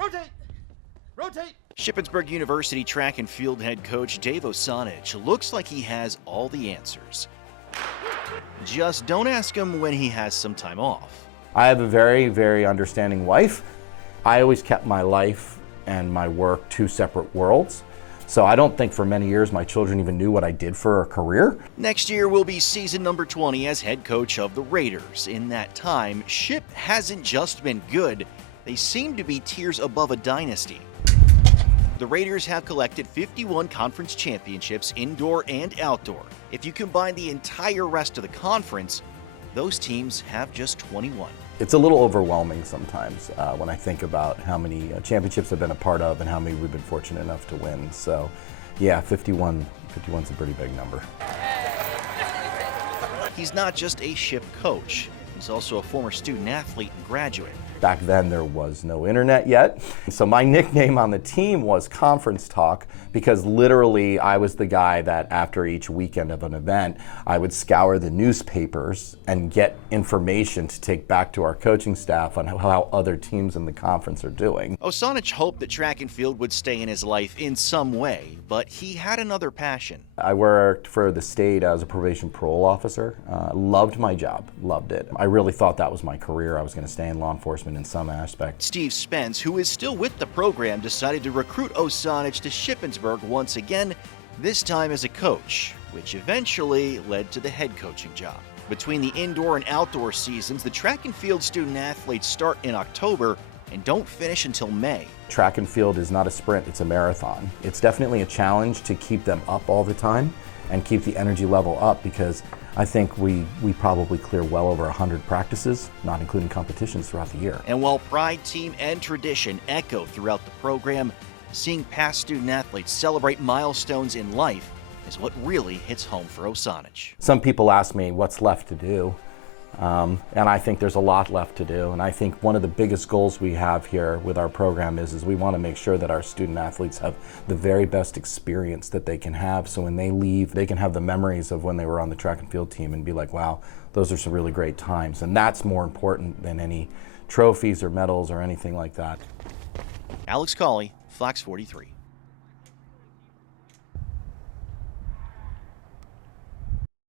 Rotate! Rotate! Shippensburg University track and field head coach Dave Osanitsch looks like he has all the answers. Just don't ask him when he has some time off. I have a very, very understanding wife. I always kept my life and my work two separate worlds. So I don't think for many years my children even knew what I did for a career. Next year will be season number 20 as head coach of the Raiders. In that time, Ship hasn't just been good, they seem to be tiers above a dynasty. The Raiders have collected 51 conference championships, indoor and outdoor. If you combine the entire rest of the conference, those teams have just 21. It's a little overwhelming sometimes when I think about how many championships I've been a part of and how many we've been fortunate enough to win. So yeah, 51's a pretty big number. He's not just a Ship coach, he's also a former student athlete and graduate. Back then there was no internet yet, so my nickname on the team was Conference Talk because literally I was the guy that after each weekend of an event, I would scour the newspapers and get information to take back to our coaching staff on how other teams in the conference are doing. Osanitsch hoped that track and field would stay in his life in some way, but he had another passion. I worked for the state as a probation parole officer. Loved my job, loved it. I really thought that was my career. I was going to stay in law enforcement in some aspect. Steve Spence, who is still with the program, decided to recruit Osanitsch to Shippensburg once again, this time as a coach, which eventually led to the head coaching job. Between the indoor and outdoor seasons, the track and field student athletes start in October and don't finish until May. Track and field is not a sprint, it's a marathon. It's definitely a challenge to keep them up all the time and keep the energy level up because I think we probably clear well over 100 practices, not including competitions throughout the year. And while pride, team, and tradition echo throughout the program, seeing past student athletes celebrate milestones in life is what really hits home for Osanitsch. Some people ask me what's left to do, and I think there's a lot left to do. And I think one of the biggest goals we have here with our program is we want to make sure that our student athletes have the very best experience that they can have. So when they leave, they can have the memories of when they were on the track and field team and be like, wow, those are some really great times. And that's more important than any trophies or medals or anything like that. Alex Cawley, Fox 43.